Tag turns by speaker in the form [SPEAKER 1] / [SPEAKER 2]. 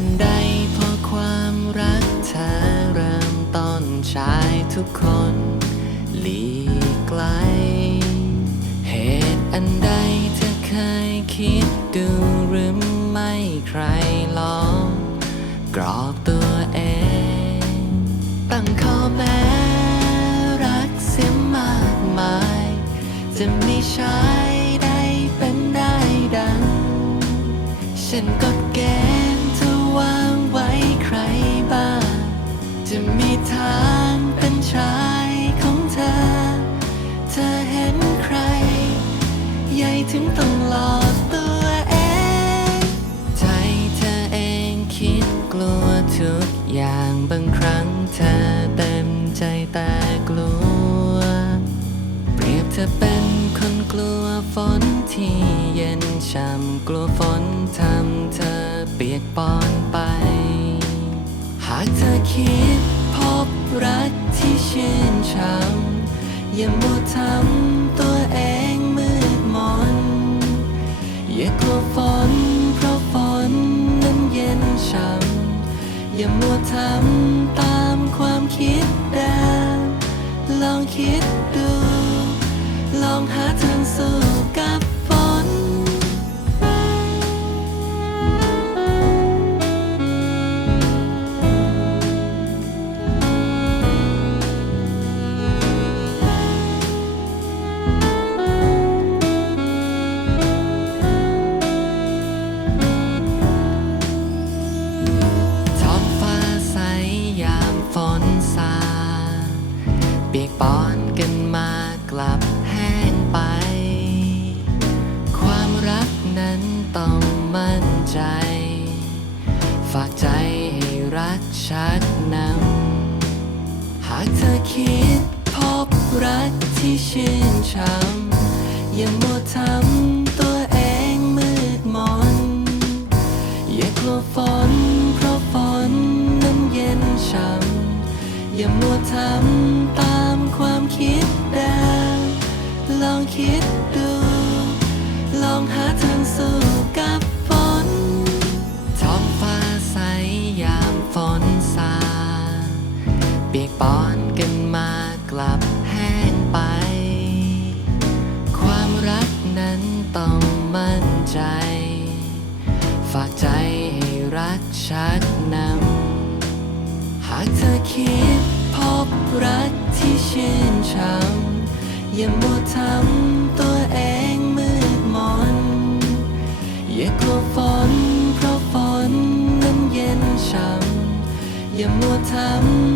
[SPEAKER 1] นใดพอความรักเธอเริ่มต้นชายทุกคนหลีกไกล เหตุอันใดเธอเคยคิดดูหรือไม่ใครลองกรอบตัวเองตั้งข้อแม้รักเสียมากมาย จะไม่ใช้ได้เป็นได้ดังฉันก็างเป็นชายของเธอ เธอเห็นใคร ใหญ่ถึงต้องหลอกตัวเอง ใจเธอเองคิดกลัวทุกอย่างบางครั้งเธอเต็มใจแต่กลัว เปรียบเธอเป็นคนกลัวฝนที่เย็นช่ำกลัวฝนทำเธอเปียกปอนไป หากเธอคิดำอย่ามัวทำตัวเองมืดมน อย่ากลัวฝนเพราะฝนนั้นเย็นช้ำอย่ามัวทำตามความคิดเดิมลองคิดดู ลองหาทางสู้ เปียกปอนกันมากลับแห้งไป ความรักนั้นต้องมั่นใจ ฝากใจให้รักชักนำ หากเธอคิดพบรักที่ชื่นช่ำอย่ามัวทำำอย่ามัวทำตามความคิดเดิมลองคิดดู ลองหาทางสู้กับฝนท้องฟ้าใสยามฝนซาเปียกปอนกันมากลับแห้งไป ความรักนั้นต้องมั่นใจ ฝากใจให้รักชักนำหากเธอคิด ช้ำอย่ามัวทำตัวเองมืดมนอย่ากลัวฝนเพราะฝนนั้นเย็นช้ำอย่ามัวทำ